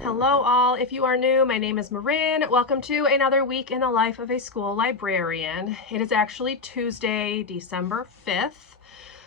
Hello all, if you are new, my name is Marin. Welcome to another week in the life of a school librarian. It is actually Tuesday, December 5th.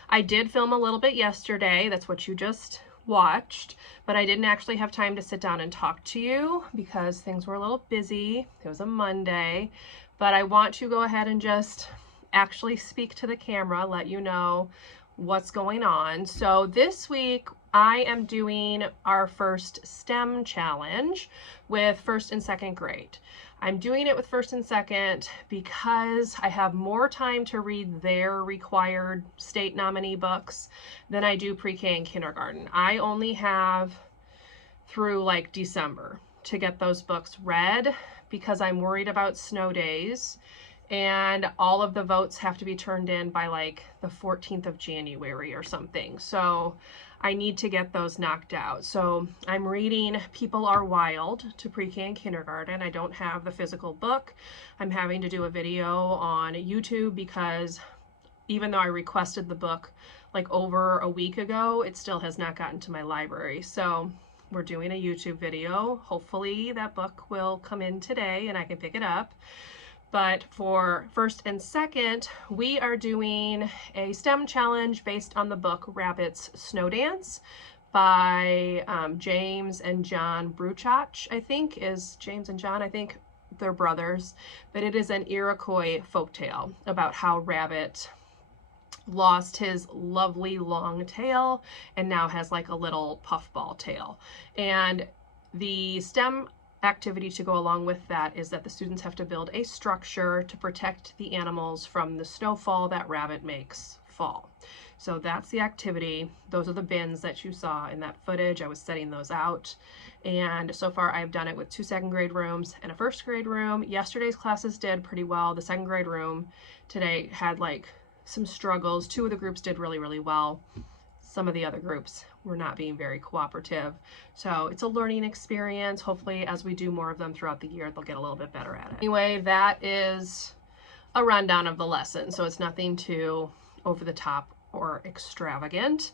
I did film a little bit yesterday, that's what you just watched, but I didn't actually have time to sit down and talk to you because things were a little busy. It was a Monday, but I want to go ahead and just actually speak to the camera, let you know what's going on. So this week I am doing our first STEM challenge with first and second grade. I'm doing it with first and second because I have more time to read their required state nominee books than I do pre-K and kindergarten. I only have through like December to get those books read because I'm worried about snow days, and all of the votes have to be turned in by like the 14th of January or something. So I need to get those knocked out. So I'm reading People Are Wild to pre-K and kindergarten. I don't have the physical book. I'm having to do a video on YouTube because even though I requested the book like over a week ago, it still has not gotten to my library. So we're doing a YouTube video. Hopefully that book will come in today and I can pick it up. But for first and second, we are doing a STEM challenge based on the book Rabbit's Snow Dance by James and John Bruchach, I think, is James and John. I think they're brothers, but it is an Iroquois folktale about how Rabbit lost his lovely long tail and now has like a little puffball tail. And the STEM activity to go along with that is that the students have to build a structure to protect the animals from the snowfall that Rabbit makes fall. So that's the activity. Those are the bins that you saw in that footage. I was setting those out. And so far I've done it with 2 second grade rooms and a first grade room. Yesterday's classes did pretty well. The second grade room today had like some struggles. 2 of the groups did really, really well. Some of the other groups were not being very cooperative. So it's a learning experience. Hopefully as we do more of them throughout the year, they'll get a little bit better at it. Anyway, that is a rundown of the lesson. So it's nothing too over the top or extravagant.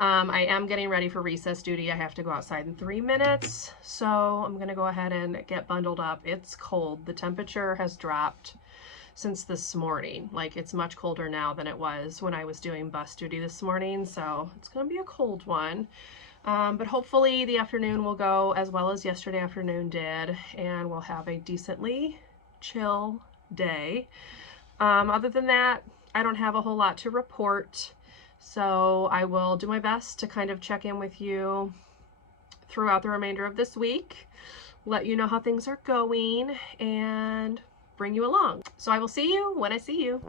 I am getting ready for recess duty. I have to go outside in 3 minutes. So I'm gonna go ahead and get bundled up. It's cold. The temperature has dropped since this morning. Like, it's much colder now than it was when I was doing bus duty this morning, so it's gonna be a cold one. But hopefully the afternoon will go as well as yesterday afternoon did, and we'll have a decently chill day. Other than that, I don't have a whole lot to report, so I will do my best to kind of check in with you throughout the remainder of this week, let you know how things are going, and bring you along. So I will see you when I see you.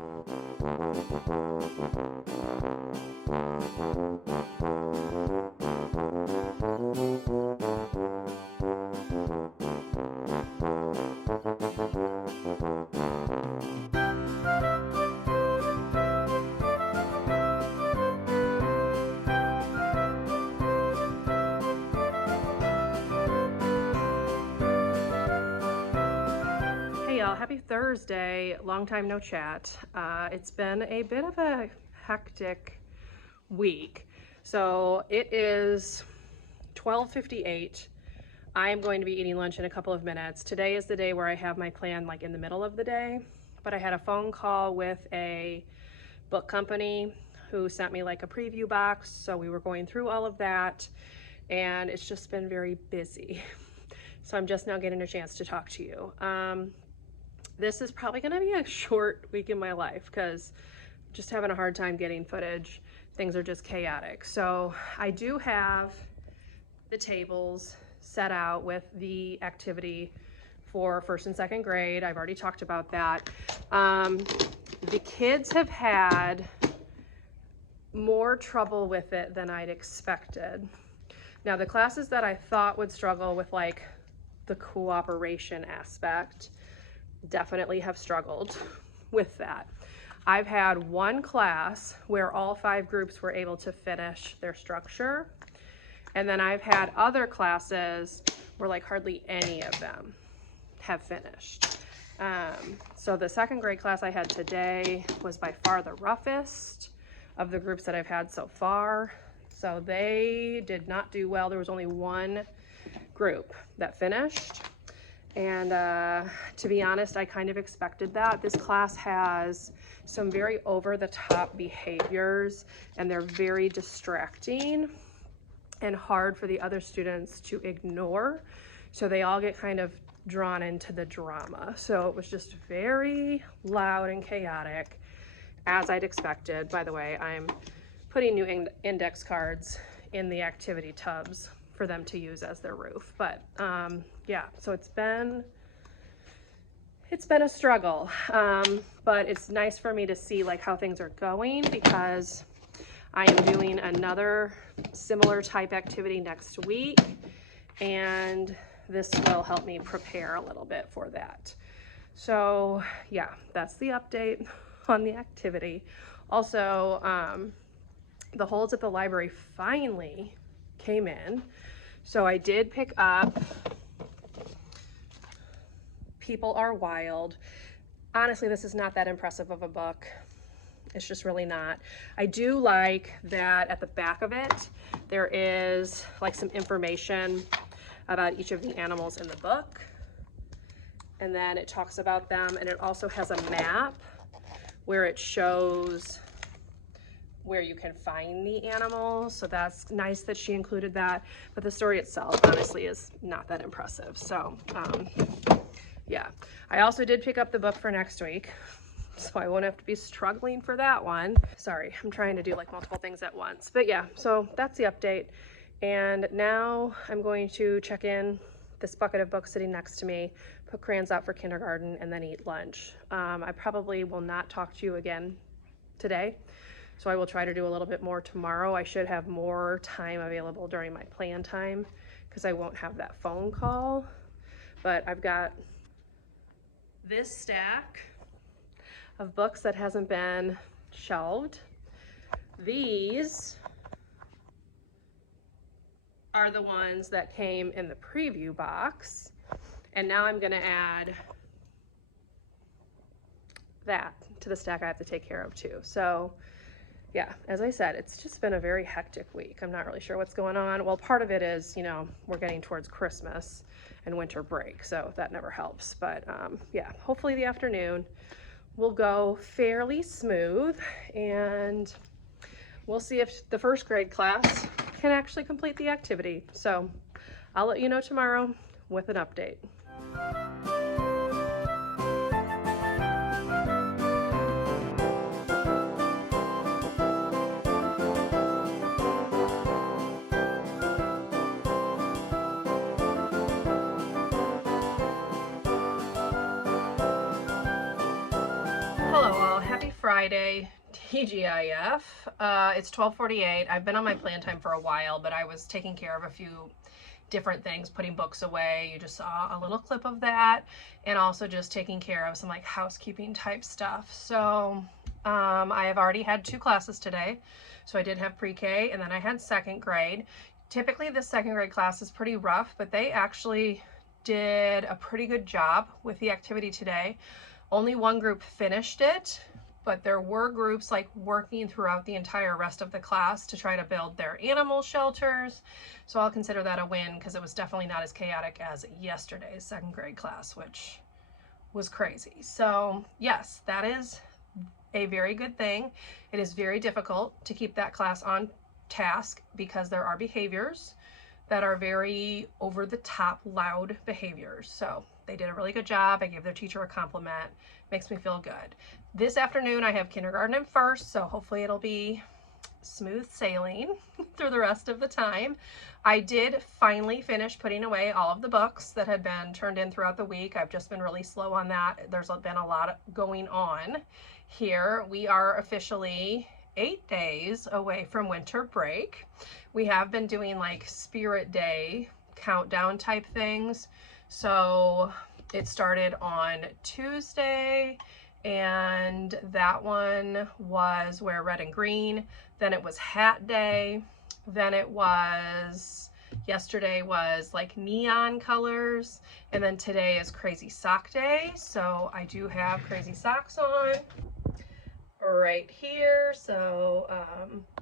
Happy Thursday. Long time no chat. It's been a bit of a hectic week. So it is 12:58. I am going to be eating lunch in a couple of minutes. Today is the day where I have my plan like in the middle of the day, but I had a phone call with a book company who sent me like a preview box. So we were going through all of that, and it's just been very busy. So I'm just now getting a chance to talk to you. This is probably gonna be a short week in my life because I'm just having a hard time getting footage. Things are just chaotic. So I do have the tables set out with the activity for first and second grade. I've already talked about that. The kids have had more trouble with it than I'd expected. Now the classes that I thought would struggle with like the cooperation aspect definitely have struggled with that. I've had one class where all 5 groups were able to finish their structure, and then I've had other classes where like hardly any of them have finished. So the second grade class I had today was by far the roughest of the groups that I've had so far. So they did not do well. There was only one group that finished. And to be honest, I kind of expected that. This class has some very over-the-top behaviors, and they're very distracting and hard for the other students to ignore. So they all get kind of drawn into the drama. So it was just very loud and chaotic, as I'd expected. By the way, I'm putting new index cards in the activity tubs for them to use as their roof. But yeah, so it's been a struggle, but it's nice for me to see like how things are going, because I am doing another similar type activity next week, and this will help me prepare a little bit for that. So yeah, that's the update on the activity. Also, the holds at the library finally came in. So I did pick up People Are Wild. Honestly, this is not that impressive of a book. It's just really not. I do like that at the back of it, there is like some information about each of the animals in the book. And then it talks about them, and it also has a map where it shows where you can find the animals. So that's nice that she included that. But the story itself, honestly, is not that impressive. So yeah, I also did pick up the book for next week, so I won't have to be struggling for that one. Sorry, I'm trying to do like multiple things at once. But yeah, so that's the update. And now I'm going to check in this bucket of books sitting next to me, put crayons out for kindergarten, and then eat lunch. I probably will not talk to you again today, so I will try to do a little bit more tomorrow. I should have more time available during my plan time because I won't have that phone call. But I've got this stack of books that hasn't been shelved. These are the ones that came in the preview box. And now I'm gonna add that to the stack I have to take care of too. So yeah, as I said, it's just been a very hectic week. I'm not really sure what's going on. Well, part of it is, you know, we're getting towards Christmas and winter break, so that never helps. But yeah, hopefully the afternoon will go fairly smooth, and we'll see if the first grade class can actually complete the activity. So I'll let you know tomorrow with an update. Hello all, happy Friday, TGIF. It's 12:48. I've been on my plan time for a while, but I was taking care of a few different things, putting books away. You just saw a little clip of that, and also just taking care of some like housekeeping type stuff. So I have already had 2 classes today. So I did have pre-K, and then I had second grade. Typically this second grade class is pretty rough, but they actually did a pretty good job with the activity today. Only one group finished it, but there were groups like working throughout the entire rest of the class to try to build their animal shelters. So I'll consider that a win, because it was definitely not as chaotic as yesterday's second grade class, which was crazy. So yes, that is a very good thing. It is very difficult to keep that class on task because there are behaviors that are very over the top loud behaviors. So they did a really good job. I gave their teacher a compliment. Makes me feel good. This afternoon I have kindergarten and first, so hopefully it'll be smooth sailing through the rest of the time. I did finally finish putting away all of the books that had been turned in throughout the week. I've just been really slow on that. There's been a lot going on here. We are officially 8 days away from winter break. We have been doing like Spirit Day countdown type things. So it started on Tuesday, and that one was wear red and green. Then it was Hat Day. Then it was, yesterday was like neon colors. And then today is Crazy Sock Day. So I do have crazy socks on. right here. So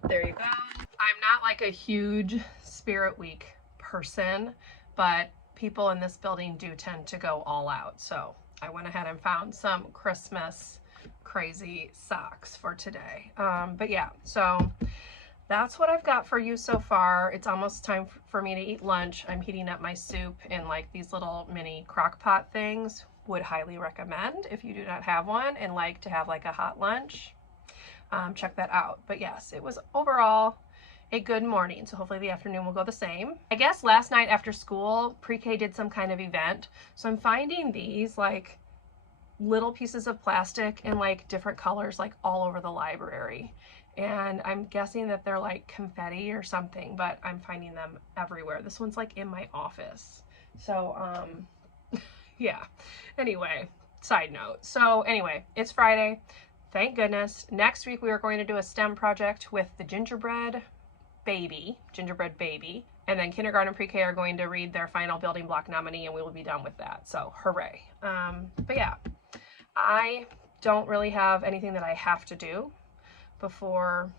there you go. I'm not like a huge Spirit Week person, but people in this building do tend to go all out. So I went ahead and found some Christmas crazy socks for today. But yeah, so that's what I've got for you so far. It's almost time for me to eat lunch. I'm heating up my soup in like these little mini crock pot things. Would highly recommend if you do not have one and like to have like a hot lunch. Check that out. But yes, it was overall a good morning. So hopefully the afternoon will go the same. I guess last night after school, pre-K did some kind of event. So I'm finding these like little pieces of plastic in like different colors like all over the library. And I'm guessing that they're like confetti or something, but I'm finding them everywhere. This one's like in my office. So yeah. Anyway, side note. So anyway, it's Friday. Thank goodness. Next week we are going to do a STEM project with the gingerbread baby. And then kindergarten and pre-K are going to read their final building block nominee and we will be done with that. So hooray. But yeah, I don't really have anything that I have to do before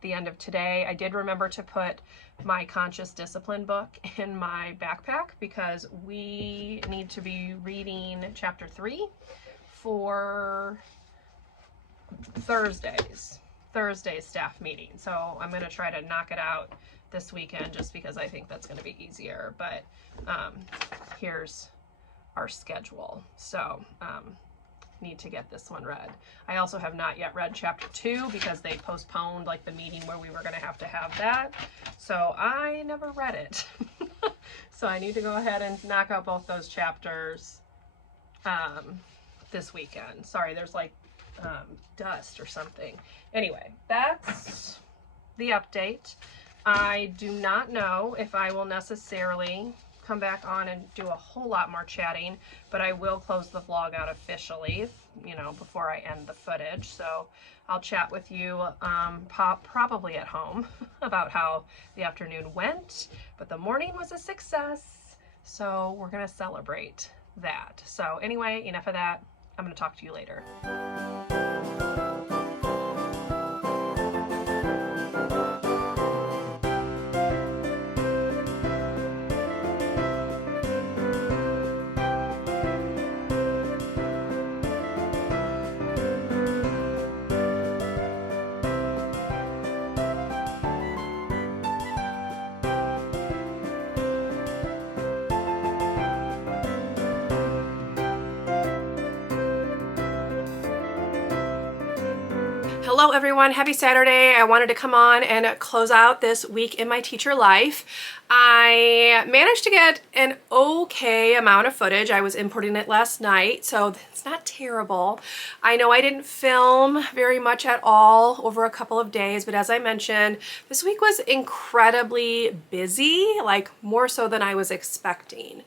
the end of today. I did remember to put my conscious discipline book in my backpack because we need to be reading chapter 3 for Thursday's staff meeting. So I'm going to try to knock it out this weekend just because I think that's going to be easier. But here's our schedule. So need to get this one read. I also have not yet read chapter 2 because they postponed like the meeting where we were going to have that. So I never read it. So I need to go ahead and knock out both those chapters this weekend. Sorry, there's like dust or something. Anyway, that's the update. I do not know if I will necessarily come back on and do a whole lot more chatting, but I will close the vlog out officially, you know, before I end the footage. So I'll chat with you probably at home about how the afternoon went, but the morning was a success. So we're going to celebrate that. So anyway, enough of that. I'm going to talk to you later. Hello everyone, happy Saturday. I wanted to come on and close out this week in my teacher life. I managed to get an okay amount of footage. I was importing it last night, so it's not terrible. I know I didn't film very much at all over a couple of days, but as I mentioned, this week was incredibly busy, like more so than I was expecting.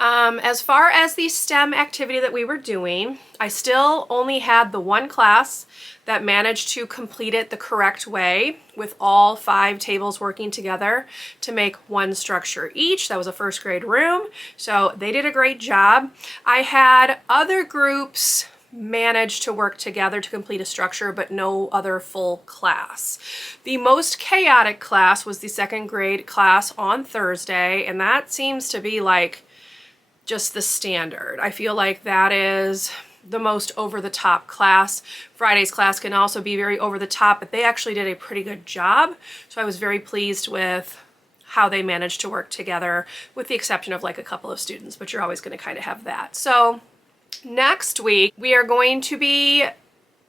As far as the STEM activity that we were doing, I still only had the one class that managed to complete it the correct way with all 5 tables working together to make one structure each. That was a first grade room, so they did a great job. I had other groups manage to work together to complete a structure, but no other full class. The most chaotic class was the second grade class on Thursday, and that seems to be like just the standard. I feel like that is the most over-the-top class. Friday's class can also be very over-the-top, but they actually did a pretty good job. So I was very pleased with how they managed to work together, with the exception of like a couple of students, but you're always going to kind of have that. So next week, we are going to be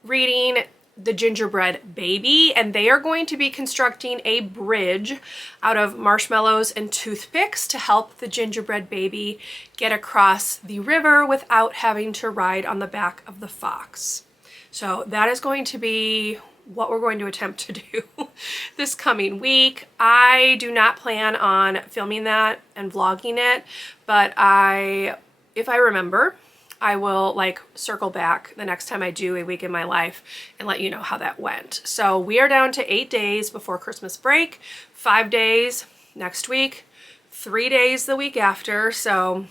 reading The Gingerbread Baby, and they are going to be constructing a bridge out of marshmallows and toothpicks to help the gingerbread baby get across the river without having to ride on the back of the fox. So that is going to be what we're going to attempt to do this coming week. I do not plan on filming that and vlogging it, but if I remember, I will like circle back the next time I do a week in my life and let you know how that went. So we are down to 8 days before Christmas break, 5 days next week, 3 days the week after. So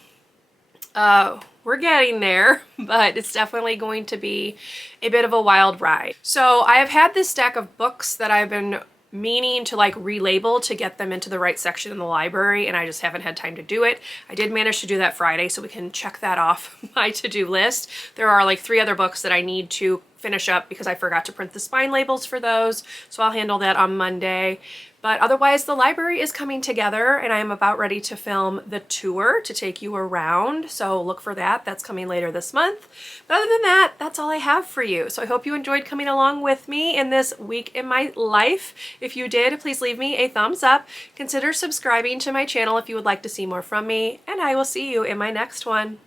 we're getting there, but it's definitely going to be a bit of a wild ride. So I have had this stack of books that I've been meaning to like relabel to get them into the right section in the library, and I just haven't had time to do it. I did manage to do that Friday, so we can check that off my to-do list. There are like 3 other books that I need to finish up because I forgot to print the spine labels for those, so I'll handle that on Monday. But otherwise, the library is coming together, and I am about ready to film the tour to take you around. So look for that. That's coming later this month. But other than that, that's all I have for you. So I hope you enjoyed coming along with me in this week in my life. If you did, please leave me a thumbs up. Consider subscribing to my channel if you would like to see more from me, and I will see you in my next one.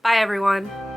Bye, everyone.